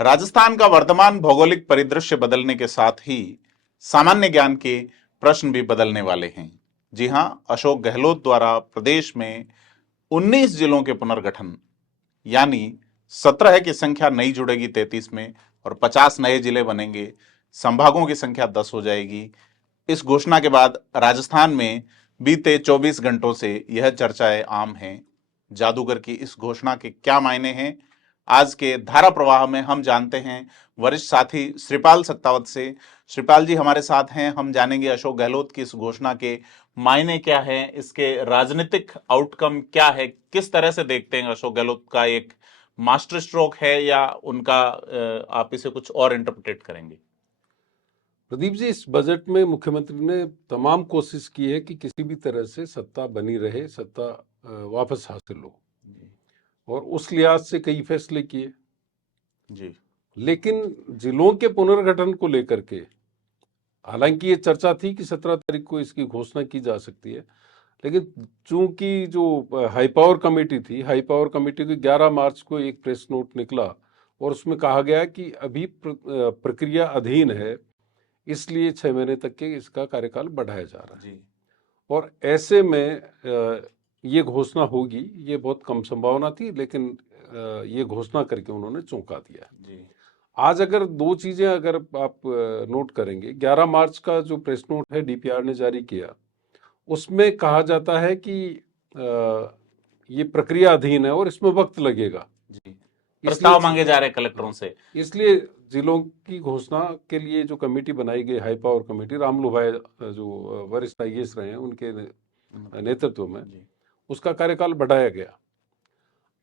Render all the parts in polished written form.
राजस्थान का वर्तमान भौगोलिक परिदृश्य बदलने के साथ ही सामान्य ज्ञान के प्रश्न भी बदलने वाले हैं। जी हां, अशोक गहलोत द्वारा प्रदेश में 19 जिलों के पुनर्गठन यानी 17 की संख्या नई जुड़ेगी 33 में और 50 नए जिले बनेंगे, संभागों की संख्या 10 हो जाएगी। इस घोषणा के बाद राजस्थान में बीते 24 घंटों से यह चर्चाएं आम हैं। जादूगर की इस घोषणा के क्या मायने हैं, आज के धारा प्रवाह में हम जानते हैं वरिष्ठ साथी श्रीपाल सत्तावत से। श्रीपाल जी हमारे साथ हैं, हम जानेंगे अशोक गहलोत की इस घोषणा के मायने क्या है, इसके राजनीतिक आउटकम क्या है, किस तरह से देखते हैं अशोक गहलोत का एक मास्टर स्ट्रोक है या उनका आप इसे कुछ और इंटरप्रेट करेंगे? प्रदीप जी, इस बजट में मुख्यमंत्री ने तमाम कोशिश की है कि किसी भी तरह से सत्ता बनी रहे, सत्ता वापस हासिल हो, और उस लिहाज से कई फैसले किए जी। लेकिन जिलों के पुनर्गठन को लेकर के हालांकि ये चर्चा थी कि 17 तारीख को इसकी घोषणा की जा सकती है, लेकिन चूंकि जो हाई पावर कमेटी थी, हाई पावर कमेटी को 11 मार्च को एक प्रेस नोट निकला और उसमें कहा गया कि अभी प्रक्रिया अधीन है, इसलिए 6 महीने तक के इसका कार्यकाल बढ़ाया जा रहा है। जी। और ऐसे में ये घोषणा होगी, ये बहुत कम संभावना थी, लेकिन ये घोषणा करके उन्होंने चौंका दिया। जी। आज अगर दो चीजें अगर आप नोट करेंगे, 11 मार्च का जो प्रेस नोट है डीपीआर ने जारी किया, उसमें कहा जाता है कि ये प्रक्रिया अधीन है और इसमें वक्त लगेगा। जी। प्रस्ताव मांगे जा रहे हाँ, कलेक्टरों से, इसलिए जिलों की घोषणा के लिए जो कमेटी बनाई गई, हाई पावर कमेटी, रामलू भाई जो वरिष्ठ आईएएस रहे हैं उनके नेतृत्व में, उसका कार्यकाल बढ़ाया गया।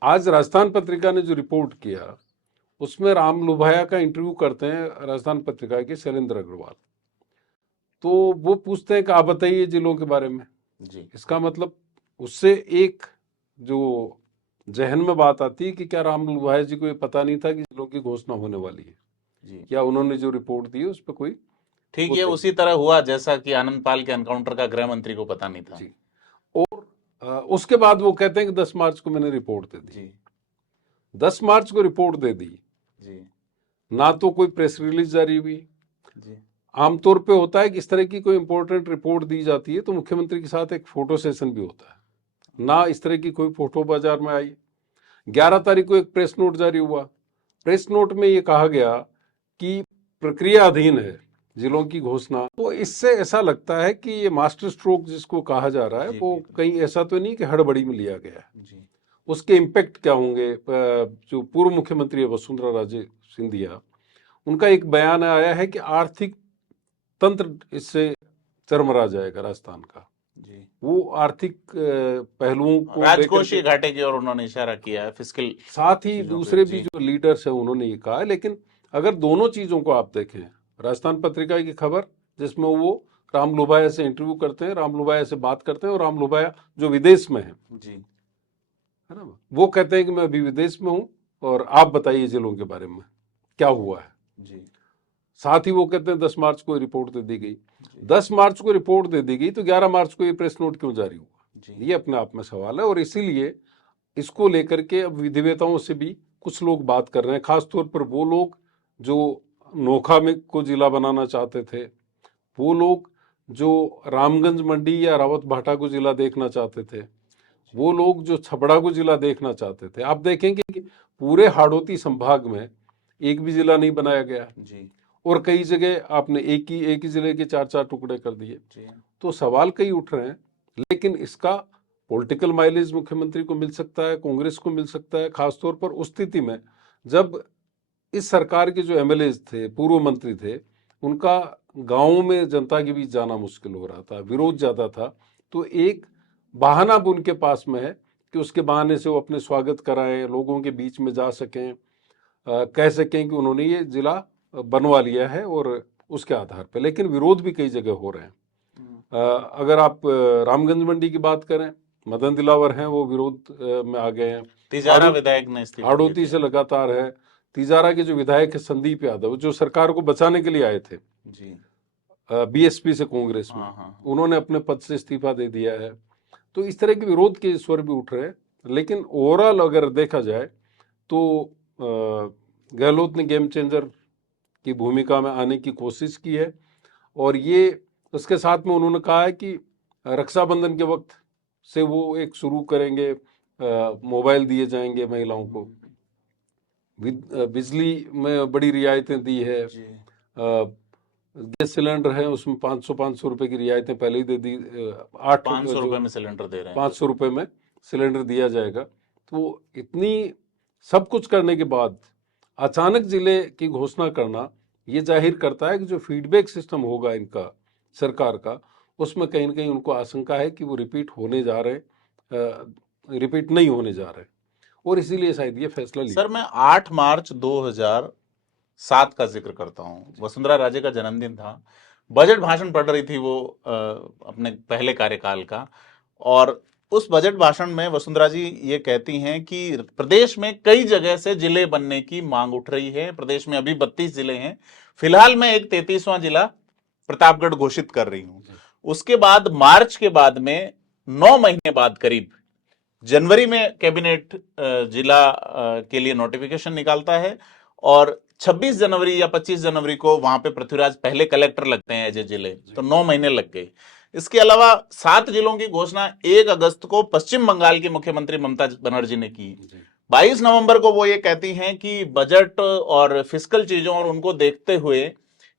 आज राजस्थान पत्रिका ने जो रिपोर्ट किया उसमें राम लुभाया का इंटरव्यू करते हैं राजस्थान पत्रिका के शैलेंद्र अग्रवाल। तो वो पूछते हैं कि आप बताइए जिलों के बारे में। जी। इसका मतलब उससे एक जो जहन में बात आती है कि क्या राम लुभाया जी को ये पता नहीं था कि जिलों की घोषणा होने वाली है जी। या उन्होंने जो रिपोर्ट दी है उस पर कोई ठीक, ये उसी तरह हुआ जैसा कि आनंद पाल के एनकाउंटर का गृह मंत्री को पता नहीं था। जी। और उसके बाद वो कहते हैं कि 10 मार्च को मैंने रिपोर्ट दे दी। जी। 10 मार्च को रिपोर्ट दे दी, जी। ना तो कोई प्रेस रिलीज जारी हुई। जी। आमतौर पे होता है कि इस तरह की कोई इंपॉर्टेंट रिपोर्ट दी जाती है तो मुख्यमंत्री के साथ एक फोटो सेशन भी होता है, ना इस तरह की कोई फोटो बाजार में आई। 11 तारीख को एक प्रेस नोट जारी हुआ। प्रेस नोट में ये कहा गया कि प्रक्रिया अधीन है जिलों की घोषणा। तो इससे ऐसा लगता है कि ये मास्टर स्ट्रोक जिसको कहा जा रहा है वो कहीं ऐसा तो नहीं कि हड़बड़ी में लिया गया है। उसके इम्पैक्ट क्या होंगे? जो पूर्व मुख्यमंत्री है वसुंधरा राजे सिंधिया, उनका एक बयान आया है कि आर्थिक तंत्र इससे चरमरा जाएगा राजस्थान का। जी। वो आर्थिक पहलुओं को राजकोषीय घाटे की ओर उन्होंने इशारा किया है, फिस्कल। साथ ही दूसरे भी जो लीडर्स हैं उन्होंने ये कहा है। लेकिन अगर दोनों चीजों को आप देखें, राजस्थान पत्रिका की खबर जिसमें वो राम लुभाया से इंटरव्यू करते हैं, राम लुभाया से बात करते हैं, और राम लुभाया जो विदेश में है जी, है ना, वो कहते हैं कि मैं अभी विदेश में हूं और आप बताइए जिलों के बारे में क्या हुआ है। जी। साथ ही वो कहते हैं 10 मार्च को रिपोर्ट दे दी गई। 10 मार्च को रिपोर्ट दे दी गई तो 11 मार्च को ये प्रेस नोट क्यों जारी हुआ, ये अपने आप में सवाल है। और इसीलिए इसको लेकर के अब विधिवेताओं से भी कुछ लोग बात कर रहे हैं, खासतौर पर वो लोग जो नोखा में को जिला बनाना चाहते थे, वो लोग जो रामगंज मंडी या रावत भाटा को जिला देखना चाहते थे, वो लोग जो छबड़ा को जिला देखना चाहते थे। आप देखेंगे कि पूरे हाड़ौती संभाग में एक भी जिला नहीं बनाया गया जी, और कई जगह आपने एक ही जिले के 4-4 टुकड़े कर दिए। तो सवाल कई उठ रहे हैं, लेकिन इसका पॉलिटिकल माइलेज मुख्यमंत्री को मिल सकता है, कांग्रेस को मिल सकता है, खासतौर पर उस स्थिति में जब इस सरकार के जो एमएलए थे, पूर्व मंत्री थे, उनका गांवों में जनता के बीच जाना मुश्किल हो रहा था, विरोध ज्यादा था। तो एक बहाना भी उनके पास में है कि उसके बहाने से वो अपने स्वागत कराएं, लोगों के बीच में जा सकें, कह सकें कि उन्होंने ये जिला बनवा लिया है, और उसके आधार पर। लेकिन विरोध भी कई जगह हो रहे हैं। अगर आप रामगंज मंडी की बात करें, मदन दिलावर हैं, वो विरोध में आ गए हैं। तिजारा विधायक ने इस्तीफा हाड़ौती से लगातार है। तिजारा के जो विधायक है संदीप यादव, जो सरकार को बचाने के लिए आए थे जी, बीएसपी से कांग्रेस में, उन्होंने अपने पद से इस्तीफा दे दिया है। तो इस तरह के विरोध के स्वर भी उठ रहे हैं। लेकिन ओवरऑल अगर देखा जाए तो गहलोत ने गेम चेंजर की भूमिका में आने की कोशिश की है, और ये उसके साथ में उन्होंने कहा है कि रक्षाबंधन के वक्त से वो एक शुरू करेंगे, मोबाइल दिए जाएंगे महिलाओं को, बिजली में बड़ी रियायतें दी है, गैस सिलेंडर है उसमें 500 रुपए की रियायतें पहले ही दे दी, 500 रुपए में सिलेंडर दे रहे हैं, 500 रुपए में सिलेंडर दिया जाएगा। तो इतनी सब कुछ करने के बाद अचानक जिले की घोषणा करना ये जाहिर करता है कि जो फीडबैक सिस्टम होगा इनका सरकार का, उसमें कहीं ना कहीं उनको आशंका है कि वो रिपीट नहीं होने जा रहे, और इसीलिए शायद ये फैसला लिया। सर मैं 8 मार्च 2007 का जिक्र करता हूँ, वसुंधरा राजे का जन्मदिन था, बजट भाषण पढ़ रही थी वो अपने पहले कार्यकाल का, और उस बजट भाषण में वसुंधरा जी ये कहती हैं कि प्रदेश में कई जगह से जिले बनने की मांग उठ रही है, प्रदेश में अभी 32 जिले हैं, फिलहाल मैं एक 33वां जिला प्रतापगढ़ घोषित कर रही हूं। उसके बाद मार्च के बाद में 9 महीने बाद करीब जनवरी में कैबिनेट जिला के लिए नोटिफिकेशन निकालता है, और 26 जनवरी या 25 जनवरी को वहां पे पृथ्वीराज पहले कलेक्टर लगते हैं एज ए जिले, तो 9 महीने लग गए। इसके अलावा 7 जिलों की घोषणा 1 अगस्त को पश्चिम बंगाल की मुख्यमंत्री ममता बनर्जी ने की। 22 नवंबर को वो ये कहती हैं कि बजट और फिस्कल चीजों और उनको देखते हुए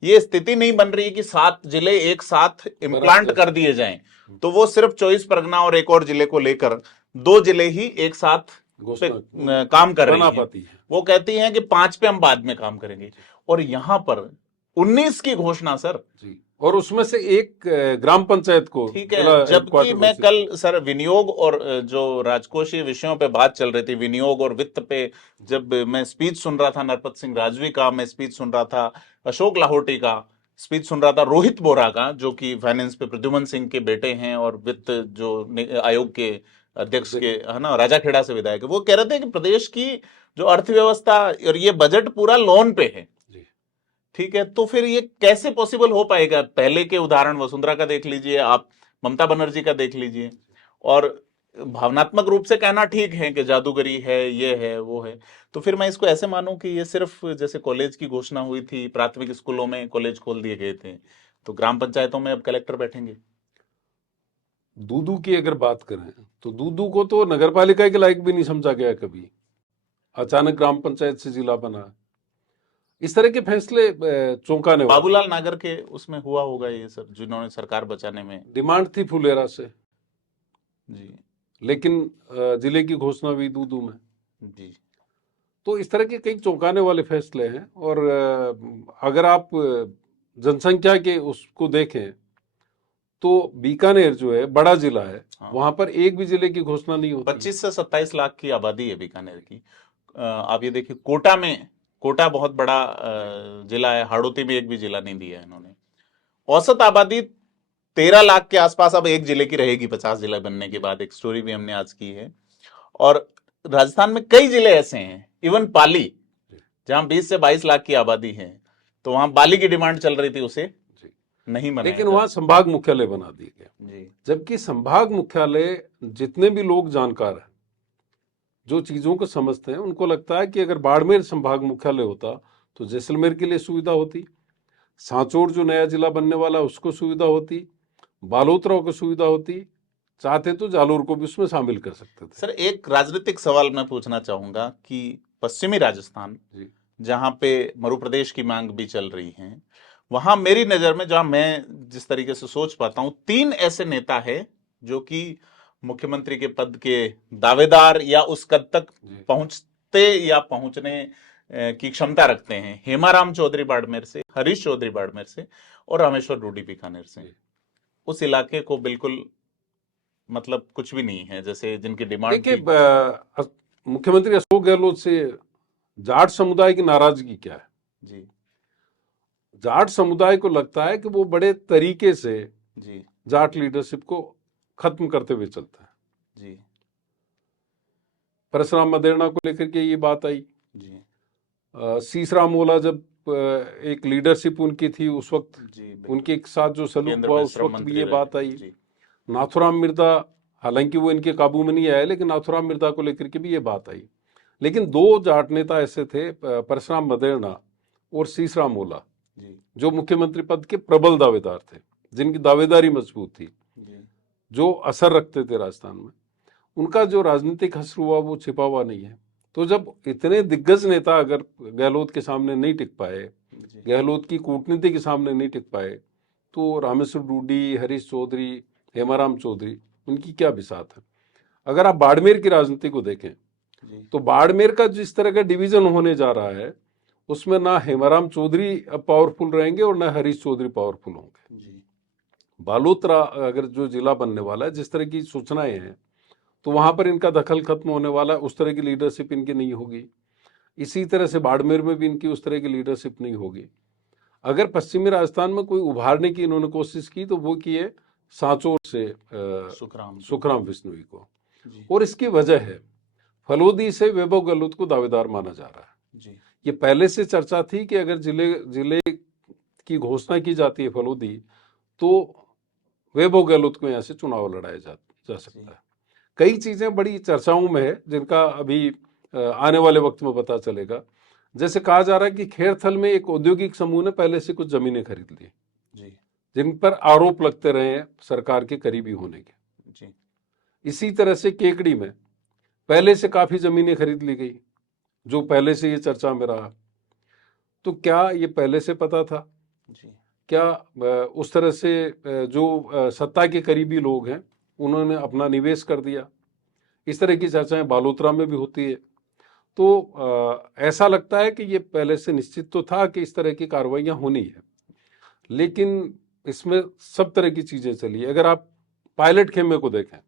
ये स्थिति नहीं बन रही कि 7 जिले एक साथ इम्प्लांट कर दिए जाएं, तो वो सिर्फ 24 परगना और एक और जिले को लेकर 2 जिले ही एक साथ काम कर रही हैं। वो कहती हैं कि 5 पे हम बाद में काम करेंगे, और यहां पर 19 की घोषणा सर जी, और उसमें से एक ग्राम पंचायत को, ठीक है। जबकि मैं कल सर विनियोग और जो राजकोषीय विषयों पे बात चल रही थी, विनियोग और वित्त पे, जब मैं स्पीच सुन रहा था नरपत सिंह राजवी का, मैं स्पीच सुन रहा था अशोक लाहौटी का, स्पीच सुन रहा था रोहित बोरा का, जो कि फाइनेंस पे प्रद्युमन सिंह के बेटे हैं और वित्त जो आयोग के अध्यक्ष के है ना, राजाखेड़ा से विधायक, वो कह रहे थे कि प्रदेश की जो अर्थव्यवस्था और ये बजट पूरा लोन पे है। ठीक है, तो फिर ये कैसे पॉसिबल हो पाएगा? पहले के उदाहरण वसुंधरा का देख लीजिए आप, ममता बनर्जी का देख लीजिए, और भावनात्मक रूप से कहना ठीक है कि जादूगरी है, ये है, वो है, तो फिर मैं इसको ऐसे मानूं कि ये सिर्फ जैसे कॉलेज की घोषणा हुई थी, प्राथमिक स्कूलों में कॉलेज खोल दिए गए थे, तो ग्राम पंचायतों में अब कलेक्टर बैठेंगे। दूदू की अगर बात करें तो दूदू को तो नगर पालिका के लायक भी नहीं समझा गया कभी, अचानक ग्राम पंचायत से जिला बना। इस तरह के फैसले चौंकाने वाले। बाबूलाल नागर के उसमें हुआ होगा ये सब, जिन्होंने सरकार बचाने में डिमांड थी फुलेरा से जी, लेकिन जिले की घोषणा हुई दूदू में जी। तो इस तरह के कई चौंकाने वाले फैसले हैं। और अगर आप जनसंख्या के उसको देखें तो बीकानेर जो है बड़ा जिला है, हाँ। वहां पर एक भी जिले की घोषणा नहीं होती। 25 से 27 लाख की आबादी है बीकानेर की। आप ये देखिए कोटा में, कोटा बहुत बड़ा जिला है, हाड़ौती में एक भी जिला नहीं दिया इन्होंने। औसत आबादी 13 लाख के आसपास अब एक जिले की रहेगी 50 जिला बनने के बाद, एक स्टोरी भी हमने आज की है। और राजस्थान में कई जिले ऐसे हैं, इवन पाली जहां 20 से 22 लाख की आबादी है, तो वहां बाली की डिमांड चल रही थी, उसे नहीं बनाया, लेकिन वहां संभाग मुख्यालय बना दिए गए। जबकि संभाग मुख्यालय जितने भी लोग जानकार हैं, जो चीजों को समझते हैं, उनको लगता है कि अगर बाड़मेर संभाग मुख्यालय होता तो जैसलमेर के लिए सुविधा होती, सांचौर जो नया जिला बनने वाला उसको सुविधा होती, बालोतरा को सुविधा होती, चाहते तो जालोर को भी उसमें शामिल कर सकते थे। सर एक राजनीतिक सवाल मैं पूछना चाहूंगा कि पश्चिमी राजस्थान जहां पे मध्य प्रदेश की मांग भी चल रही है, वहां मेरी नजर में, जहां मैं जिस तरीके से सोच पाता हूं, 3 ऐसे नेता है जो कि मुख्यमंत्री के पद के दावेदार या उस कद तक पहुंचते या पहुंचने की क्षमता रखते हैं। हेमाराम चौधरी बाड़मेर से, हरीश चौधरी बाड़मेर से, और रामेश्वर रूडी बीकानेर से। उस इलाके को बिल्कुल मतलब कुछ भी नहीं है, जैसे जिनकी डिमांड। देखिए मुख्यमंत्री अशोक गहलोत से जाट समुदाय की नाराजगी क्या है जी? जाट समुदाय को लगता है कि वो बड़े तरीके से जी जाट लीडरशिप को खत्म करते हुए चलता है जी। परशुराम मदेरणा को लेकर के ये बात आई जी। सीसराम मोला जब एक लीडरशिप उनकी थी उस वक्त जी, उनके साथ जो सलूक हुआ उस वक्त भी ये बात आई। नाथुराम मिर्जा, हालांकि वो इनके काबू में नहीं आया, लेकिन नाथुराम मिर्जा को लेकर के भी ये बात आई। लेकिन दो जाट नेता ऐसे थे, परशुराम मदेरणा और सीसराम ओला, जी जो मुख्यमंत्री पद के प्रबल दावेदार थे, जिनकी दावेदारी मजबूत थी, जी जो असर रखते थे राजस्थान में। उनका जो राजनीतिक असर हुआ वो छिपा हुआ नहीं है। तो जब इतने दिग्गज नेता अगर गहलोत के सामने नहीं टिक पाए, जी गहलोत की कूटनीति के सामने नहीं टिक पाए, तो रामेश्वर डूडी, हरीश चौधरी, हेमाराम चौधरी, उनकी क्या बिसात है। अगर आप बाड़मेर की राजनीति को देखें जी तो बाड़मेर का जिस तरह का डिवीजन होने जा रहा है, उसमें ना हेमाराम चौधरी अब पावरफुल रहेंगे और ना हरीश चौधरी पावरफुल होंगे। जी बालोतरा अगर जो जिला बनने वाला है, जिस तरह की सूचनाएं हैं, तो वहां पर इनका दखल खत्म होने वाला है, उस तरह की लीडरशिप इनकी नहीं होगी। इसी तरह से बाड़मेर में भी इनकी उस तरह की लीडरशिप नहीं होगी। अगर पश्चिमी राजस्थान में कोई उभारने की इन्होंने कोशिश की तो वो की है सांचौर से सुखराम बिश्नोई को, जी और इसकी वजह है फलोदी से वैभव गहलोत को दावेदार माना जा रहा है। जी ये पहले से चर्चा थी कि अगर जिले जिले की घोषणा की जाती है फलोदी, तो वैभव गहलोत को यहाँ से चुनाव लड़ाया जा सकता है। कई चीजें बड़ी चर्चाओं में है, जिनका अभी आने वाले वक्त में पता चलेगा। जैसे कहा जा रहा है कि खेरथल में एक औद्योगिक समूह ने पहले से कुछ जमीनें खरीद ली, जी जिन पर आरोप लगते रहे हैं सरकार के करीबी होने के। जी इसी तरह से केकड़ी में पहले से काफी जमीनें खरीद ली गई, जो पहले से ये चर्चा में रहा। तो क्या ये पहले से पता था? जी क्या उस तरह से जो सत्ता के करीबी लोग हैं उन्होंने अपना निवेश कर दिया? इस तरह की चर्चाएं बालोतरा में भी होती है। तो ऐसा लगता है कि ये पहले से निश्चित तो था कि इस तरह की कार्रवाइयां होनी है, लेकिन इसमें सब तरह की चीजें चली। अगर आप पायलट खेमे को देखें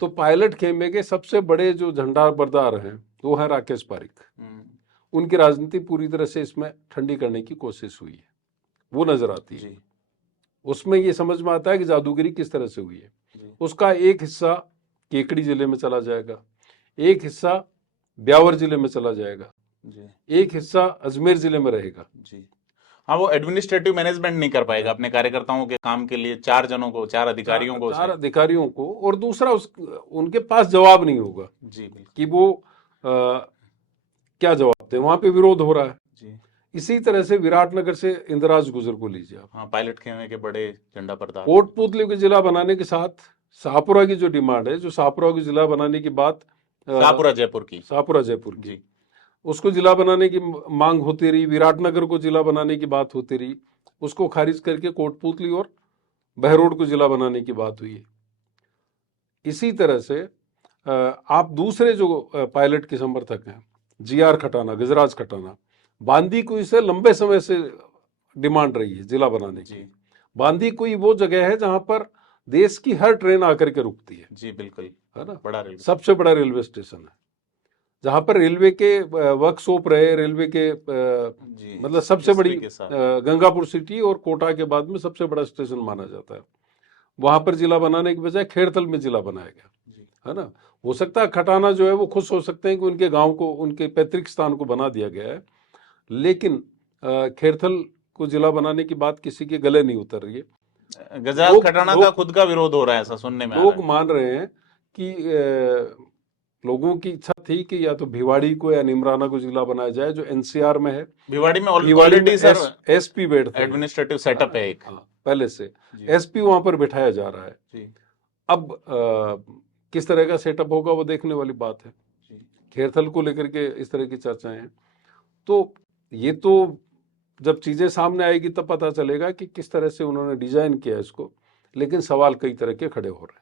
तो पायलट खेमे के सबसे बड़े जो झंडा बरदार हैं वो है राकेश पारिक। उनकी राजनीति पूरी तरह से इसमें ठंडी करने की कोशिश हुई है, वो नजर आती है। जी उसमें ये समझ में आता है कि जादूगरी किस तरह से हुई है। जी उसका एक हिस्सा केकड़ी जिले में चला जाएगा, एक हिस्सा ब्यावर जिले में चला जाएगा, जी एक हिस्सा अजमेर जिले में रहेगा। जी हाँ, वो एडमिनिस्ट्रेटिव मैनेजमेंट नहीं कर पाएगा अपने कार्यकर्ताओं के काम के लिए, चार अधिकारियों को चार अधिकारियों को, और दूसरा उनके पास जवाब नहीं होगा जी बिल्कुल कि वो क्या जवाब दे। वहां पे विरोध हो रहा है। जी इसी तरह से विराटनगर से इंदिराज गुजर को लीजिए आप। हाँ, पायलट खेमे के बड़े झंडा बरदार। कोटपुतली को जिला बनाने के साथ शाहपुरा की जो डिमांड है, जो शाहपुरा को जिला बनाने की बात, शाहपुरा जयपुर की जी, उसको जिला बनाने की मांग होती रही, विराटनगर को जिला बनाने की बात होती रही, उसको खारिज करके कोटपुतली और बहरोड को जिला बनाने की बात हुई है। इसी तरह से आप दूसरे जो पायलट के समर्थक हैं, जीआर खटाना, गजराज खटाना, बांदी कुई से लंबे समय से डिमांड रही है जिला बनाने की। बांदी कुई वो जगह है जहां पर देश की हर ट्रेन आकर के रुकती है। जी बिल्कुल, है ना, बड़ा रेलवे, सबसे बड़ा रेलवे स्टेशन है, जहां पर रेलवे के वर्कशॉप रहे, रेलवे के मतलब सबसे बड़ी गंगापुर सिटी और कोटा के बाद में सबसे बड़ा स्टेशन माना जाता है। वहां पर जिला बनाने की बजाय खेरथल में जिला बनाया गया, है ना। हो सकता है खटाना जो है वो खुश हो सकते हैं कि उनके गांव को, उनके पैतृक स्थान को बना दिया गया है, लेकिन खेरथल को जिला बनाने की बात किसी के गले नहीं उतर रही है। गजराज खटाना का खुद का विरोध हो रहा है, ऐसा सुनने में लोग मान रहे हैं कि लोगों की इच्छा थी कि या तो भिवाड़ी को या निमराना को जिला बनाया जाए, जो एनसीआर में है। भिवाड़ी में ऑलरेडी सर एसपी बैठते हैं, एडमिनिस्ट्रेटिव सेटअप है एक, पहले से एसपी वहां पर बिठाया जा रहा है। अब किस तरह का सेटअप होगा वो देखने वाली बात है। खेरथल को लेकर के इस तरह की चर्चाएं हैं, तो ये तो जब चीजें सामने आएगी तब पता चलेगा कि किस तरह से उन्होंने डिजाइन किया इसको, लेकिन सवाल कई तरह के खड़े हो रहे हैं।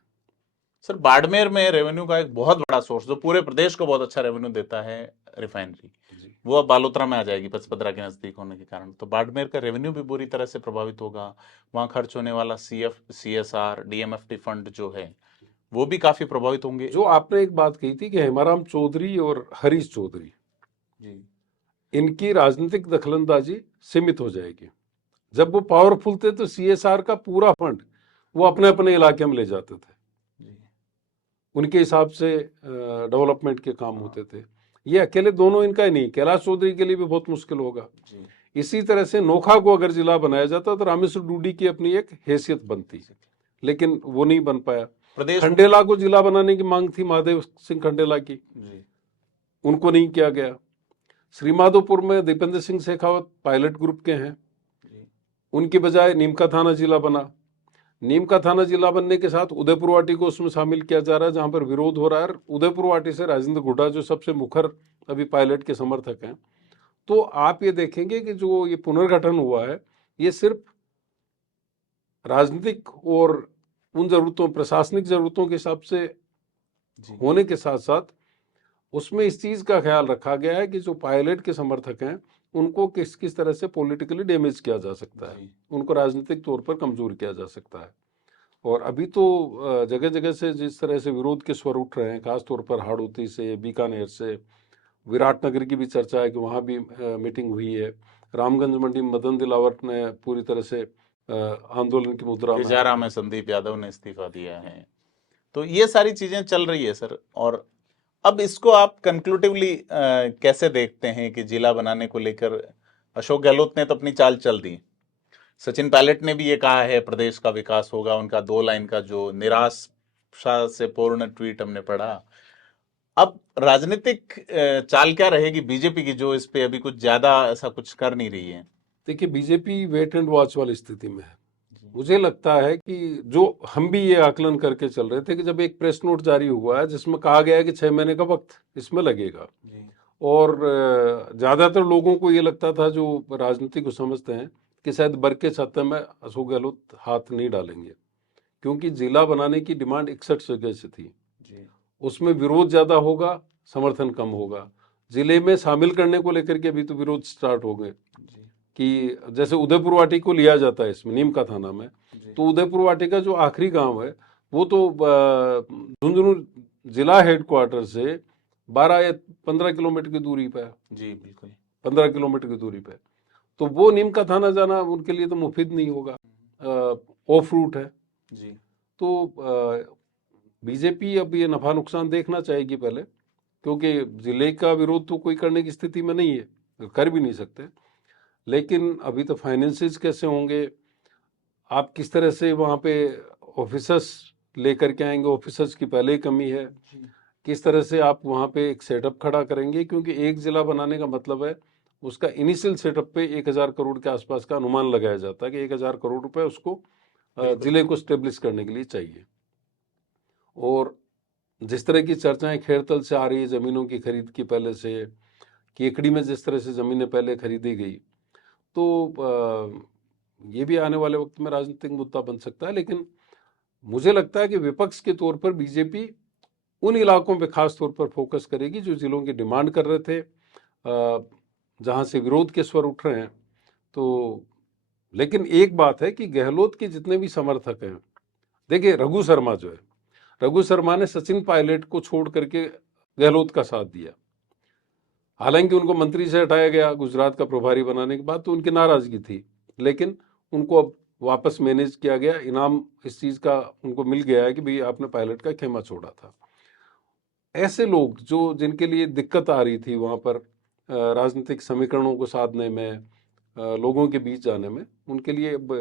सर, बाड़मेर में रेवेन्यू का एक बहुत बड़ा सोर्स जो पूरे प्रदेश को बहुत अच्छा रेवेन्यू देता है, रिफाइनरी, वो अब बालोतरा में आ जाएगी पचपदरा के नजदीक होने के कारण, तो बाड़मेर का रेवेन्यू भी बुरी तरह से प्रभावित होगा। वहां खर्च होने वाला CSR, DMFT फंड जो है वो भी काफी प्रभावित होंगे। जो आपने एक बात कही थी कि हेमाराम चौधरी और हरीश चौधरी जी, इनकी राजनीतिक दखलंदाजी सीमित हो जाएगी। जब वो पावरफुल थे तो CSR का पूरा फंड वो अपने अपने इलाके में ले जाते थे, उनके हिसाब से डेवलपमेंट के काम होते थे। ये अकेले दोनों इनका ही नहीं, कैलाश चौधरी के लिए भी बहुत मुश्किल होगा। इसी तरह से नोखा को अगर जिला बनाया जाता तो रामेश्वर डूडी की अपनी एक हैसियत बनती, लेकिन वो नहीं बन पाया। खंडेला को जिला बनाने की मांग थी, महादेव सिंह खंडेला की, उनको नहीं किया गया। श्रीमाधोपुर में दीपेंद्र सिंह शेखावत पायलट ग्रुप के हैं, उनके बजाय नीम का थाना जिला बना। नीम का थाना जिला बनने के साथ उदयपुर वाटी को उसमें शामिल किया जा रहा है, जहां पर विरोध हो रहा है। उदयपुर वाटी से राजेंद्र गुड्डा जो सबसे मुखर अभी पायलट के समर्थक हैं। तो आप ये देखेंगे कि जो ये पुनर्गठन हुआ है, ये सिर्फ राजनीतिक और उन जरूरतों, प्रशासनिक जरूरतों के हिसाब से होने के साथ साथ उसमें इस चीज का ख्याल रखा गया है कि जो पायलट के समर्थक हैं उनको किस किस तरह से पॉलिटिकली डैमेज किया जा सकता है, उनको राजनीतिक तौर पर कमजोर किया जा सकता है। और अभी तो जगह जगह से जिस तरह से विरोध के स्वर उठ रहे हैं, खासतौर पर हाड़ौती से, बीकानेर से, विराटनगर की भी चर्चा है कि वहाँ भी मीटिंग हुई है। रामगंज मंडी में मदन दिलावर ने पूरी तरह से आंदोलन की मुद्रा में, तिजारा में संदीप यादव ने इस्तीफा दिया है। तो ये सारी चीजें चल रही है सर। और अब इसको आप कंक्लूटिवली कैसे देखते हैं कि जिला बनाने को लेकर अशोक गहलोत ने तो अपनी चाल चल दी, सचिन पायलट ने भी ये कहा है प्रदेश का विकास होगा, उनका 2 लाइन का जो निराशा से पूर्ण ट्वीट हमने पढ़ा। अब राजनीतिक चाल क्या रहेगी बीजेपी की, जो इस पे अभी कुछ ज्यादा ऐसा कुछ कर नहीं रही है? देखिए बीजेपी वेट एंड वॉच वाली स्थिति में है। मुझे लगता है कि जो हम भी ये आकलन करके चल रहे थे कि जब एक प्रेस नोट जारी हुआ है जिसमें कहा गया है कि 6 महीने का वक्त इसमें लगेगा, और ज्यादातर लोगों को ये लगता था जो राजनीति को समझते हैं कि शायद बर के छत्ते में अशोक गहलोत हाथ नहीं डालेंगे, क्योंकि जिला बनाने की डिमांड 61 जगह से थी। उसमें विरोध ज्यादा होगा, समर्थन कम होगा। जिले में शामिल करने को लेकर के अभी तो विरोध स्टार्ट हो गए कि जैसे उदयपुर वाटी को लिया जाता है इसमें नीम का थाना में, तो उदयपुर वाटी का जो आखिरी गांव है वो तो झुंझुनू जिला हेडक्वार्टर से 12 या 15 किलोमीटर की दूरी पे है। जी बिल्कुल, 15 किलोमीटर की दूरी पे। तो वो नीम का थाना जाना उनके लिए तो मुफीद नहीं होगा, ऑफ रूट है जी। तो बीजेपी अब ये नफा नुकसान देखना चाहेगी पहले, क्योंकि जिले का विरोध तो कोई करने की स्थिति में नहीं है, कर भी नहीं सकते। लेकिन अभी तो फाइनेंसेस कैसे होंगे, आप किस तरह से वहाँ पे ऑफिसर्स लेकर के आएंगे, ऑफिसर्स की पहले ही कमी है, किस तरह से आप वहाँ पे एक सेटअप खड़ा करेंगे, क्योंकि एक जिला बनाने का मतलब है उसका इनिशियल सेटअप पे 1000 करोड़ के आसपास का अनुमान लगाया जाता है कि 1000 करोड़ रुपए उसको जिले को स्टेब्लिश करने के लिए चाहिए। और जिस तरह की चर्चाएं खेड़तल से आ रही है जमीनों की खरीद की, पहले से केकड़ी में जिस तरह से जमीनें पहले खरीदी गई, तो ये भी आने वाले वक्त में राजनीतिक मुद्दा बन सकता है। लेकिन मुझे लगता है कि विपक्ष के तौर पर बीजेपी उन इलाकों पे खास तौर पर फोकस करेगी जो जिलों की डिमांड कर रहे थे, जहां से विरोध के स्वर उठ रहे हैं। तो लेकिन एक बात है कि गहलोत के जितने भी समर्थक हैं, देखिए रघु शर्मा जो है, रघु शर्मा ने सचिन पायलट को छोड़ करके गहलोत का साथ दिया। हालांकि उनको मंत्री से हटाया गया गुजरात का प्रभारी बनाने के बाद, तो उनकी नाराजगी थी, लेकिन उनको अब वापस मैनेज किया गया। इनाम इस चीज का उनको मिल गया है कि भाई आपने पायलट का खेमा छोड़ा था। ऐसे लोग जो जिनके लिए दिक्कत आ रही थी वहां पर राजनीतिक समीकरणों को साधने में, लोगों के बीच जाने में, उनके लिए अब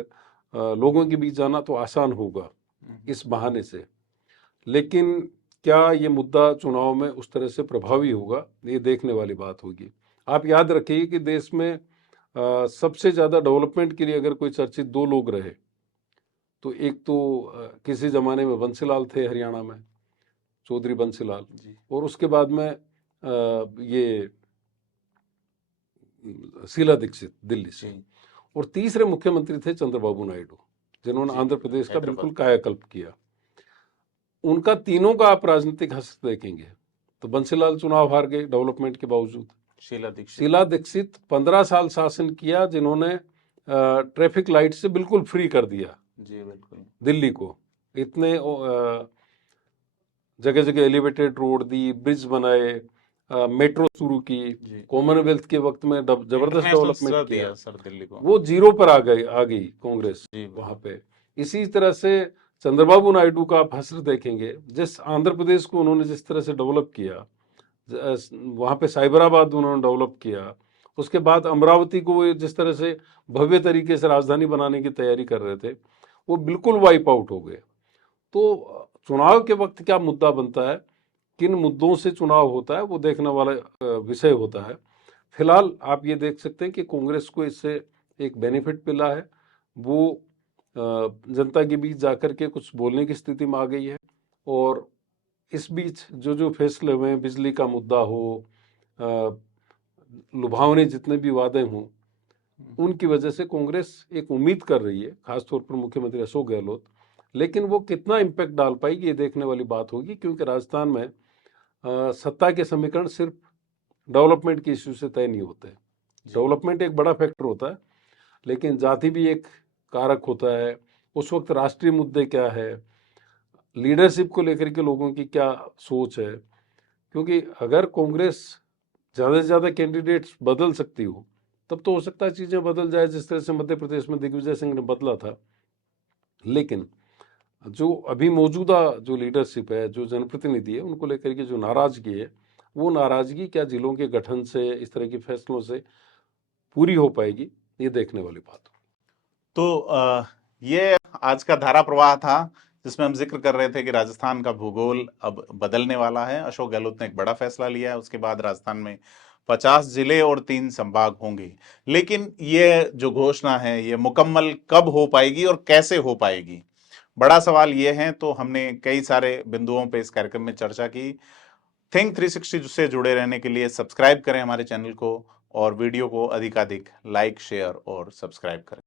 लोगों के बीच जाना तो आसान होगा इस बहाने से। लेकिन क्या ये मुद्दा चुनाव में उस तरह से प्रभावी होगा, ये देखने वाली बात होगी। आप याद रखिए कि देश में सबसे ज्यादा डेवलपमेंट के लिए अगर कोई चर्चित 2 लोग रहे तो एक तो किसी जमाने में बंसीलाल थे हरियाणा में, चौधरी बंसीलाल, और उसके बाद में ये शीला दीक्षित दिल्ली से, और तीसरे मुख्यमंत्री थे चंद्रबाबू नायडू, जिन्होंने आंध्र प्रदेश का बिल्कुल कायाकल्प किया। उनका तीनों का आप राजनीतिक हस्त देखेंगे तो बंसीलाल चुनाव हार गए डेवलपमेंट के बावजूद। शीला दीक्षित 15 साल शासन किया, जिन्होंने ट्रैफिक लाइट से बिल्कुल फ्री कर दिया जी बिल्कुल दिल्ली को, इतने जगह जगह एलिवेटेड रोड दी, ब्रिज बनाए, मेट्रो शुरू की, कॉमनवेल्थ के वक्त में जबरदस्त डेवलपमेंट किया सर दिल्ली को। वो 0 पर आ गई कांग्रेस वहां पे। इसी तरह से चंद्रबाबू नायडू का आप हसर देखेंगे, जिस आंध्र प्रदेश को उन्होंने जिस तरह से डेवलप किया, वहां पे साइबराबाद उन्होंने डेवलप किया, उसके बाद अमरावती को जिस तरह से भव्य तरीके से राजधानी बनाने की तैयारी कर रहे थे, वो बिल्कुल वाइप आउट हो गए। तो चुनाव के वक्त क्या मुद्दा बनता है, किन मुद्दों से चुनाव होता है वो देखने वाला विषय होता है। फिलहाल आप ये देख सकते हैं कि कांग्रेस को इससे एक बेनिफिट मिला है, वो जनता के बीच जाकर के कुछ बोलने की स्थिति में आ गई है। और इस बीच जो जो फैसले हुए हैं, बिजली का मुद्दा हो, लुभावने जितने भी वादे हों, उनकी वजह से कांग्रेस एक उम्मीद कर रही है, खासतौर पर मुख्यमंत्री अशोक गहलोत, लेकिन वो कितना इम्पैक्ट डाल पाएगी ये देखने वाली बात होगी, क्योंकि राजस्थान में सत्ता के समीकरण सिर्फ डेवलपमेंट के इश्यू से तय नहीं होते। डेवलपमेंट एक बड़ा फैक्टर होता है, लेकिन जाति भी एक कारक होता है। उस वक्त राष्ट्रीय मुद्दे क्या है, लीडरशिप को लेकर के लोगों की क्या सोच है, क्योंकि अगर कांग्रेस ज़्यादा से ज़्यादा कैंडिडेट्स बदल सकती हो तब तो हो सकता है चीज़ें बदल जाए, जिस तरह से मध्य प्रदेश में दिग्विजय सिंह ने बदला था। लेकिन जो अभी मौजूदा जो लीडरशिप है, जो जनप्रतिनिधि है, उनको लेकर के जो नाराजगी है, वो नाराजगी क्या जिलों के गठन से, इस तरह के फैसलों से पूरी हो पाएगी, ये देखने वाली बात हो। तो ये आज का धारा प्रवाह था, जिसमें हम जिक्र कर रहे थे कि राजस्थान का भूगोल अब बदलने वाला है। अशोक गहलोत ने एक बड़ा फैसला लिया है, उसके बाद राजस्थान में 50 जिले और 3 संभाग होंगे। लेकिन ये जो घोषणा है, ये मुकम्मल कब हो पाएगी और कैसे हो पाएगी, बड़ा सवाल ये है। तो हमने कई सारे बिंदुओं पे इस कार्यक्रम में चर्चा की। थिंक 360 से जुड़े रहने के लिए सब्सक्राइब करें हमारे चैनल को, और वीडियो को अधिकाधिक लाइक, शेयर और सब्सक्राइब करें।